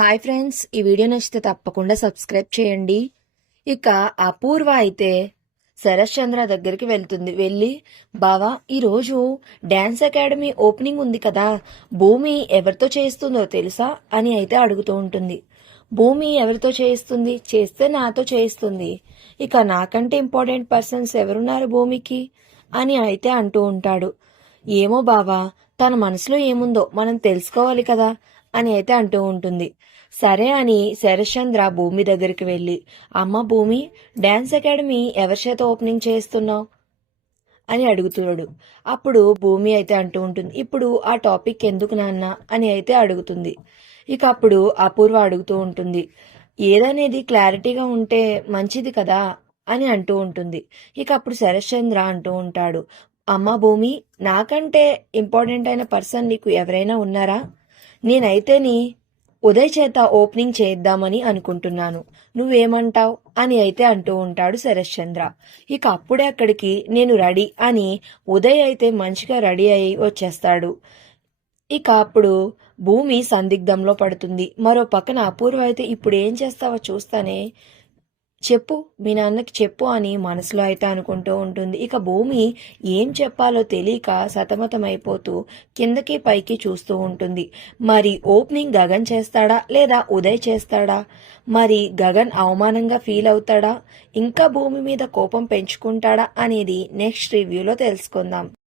Hi friends ఈ video నచ్చితే తప్పకుండా సబ్స్క్రైబ్ చేయండి. ఇక అపూర్వ అయితే శరత్ చంద్ర దగ్గరికి వెళ్తుంది. వెళ్ళి బావా ఈరోజు డ్యాన్స్ అకాడమీ ఓపెనింగ్ ఉంది కదా భూమి ఎవరితో చేస్తుందో తెలుసా? అని అయితే అడుగుతూ ఉంటుంది. భూమి ఎవరితో చేయిస్తుంది చేస్తే నాతో చేయిస్తుంది ఇక నాకంటే ఇంపార్టెంట్ పర్సన్స్ ఎవరున్నారు భూమికి? అని అయితే అంటూ ఉంటాడు. ఏమో బావా తన మనసులో ఏముందో మనం తెలుసుకోవాలి కదా అని అయితే అంటూ ఉంటుంది. సరే అని శరశ్చంద్ర భూమి దగ్గరికి వెళ్ళి అమ్మ భూమి డ్యాన్స్ అకాడమీ ఎవరి చేత ఓపెనింగ్ చేస్తున్నావు? అని అడుగుతున్నాడు. అప్పుడు భూమి అయితే అంటూ ఉంటుంది ఇప్పుడు ఆ టాపిక్ ఎందుకు నాన్న? అని అయితే అడుగుతుంది. ఇక అప్పుడు అపూర్వ అడుగుతూ ఉంటుంది ఏదనేది క్లారిటీగా ఉంటే మంచిది కదా? అని అంటూ ఉంటుంది. ఇక అప్పుడు శరశ్చంద్ర అంటూ ఉంటాడు అమ్మ భూమి నాకంటే ఇంపార్టెంట్ అయిన పర్సన్ నీకు ఎవరైనా ఉన్నారా? నేనైతే నీ ఉదయ్ చేత ఓపెనింగ్ చేద్దామని అనుకుంటున్నాను. నువ్వేమంటావ్? అని అయితే అంటూ ఉంటాడు శరశ్చంద్ర. ఇక అప్పుడే అక్కడికి నేను రెడీ అని ఉదయ్ అయితే మంచిగా రెడీ అయి వచ్చేస్తాడు. ఇక అప్పుడు భూమి సందిగ్ధంలో పడుతుంది. మరో పక్కన అపూర్వ అయితే ఇప్పుడు ఏం చేస్తావో చూస్తానే చెప్పు మీ నాన్నకి చెప్పు అని మనసులో అయితే అనుకుంటూ ఉంటుంది. ఇక భూమి ఏం చెప్పాలో తెలియక సతమతమైపోతూ కిందకి పైకి చూస్తూ ఉంటుంది. మరి ఓపెనింగ్ గగన్ చేస్తాడా లేదా ఉదయ్ చేస్తాడా? మరి గగన్ అవమానంగా ఫీల్ అవుతాడా? ఇంకా భూమి మీద కోపం పెంచుకుంటాడా అనేది నెక్స్ట్ రివ్యూలో తెలుసుకుందాం.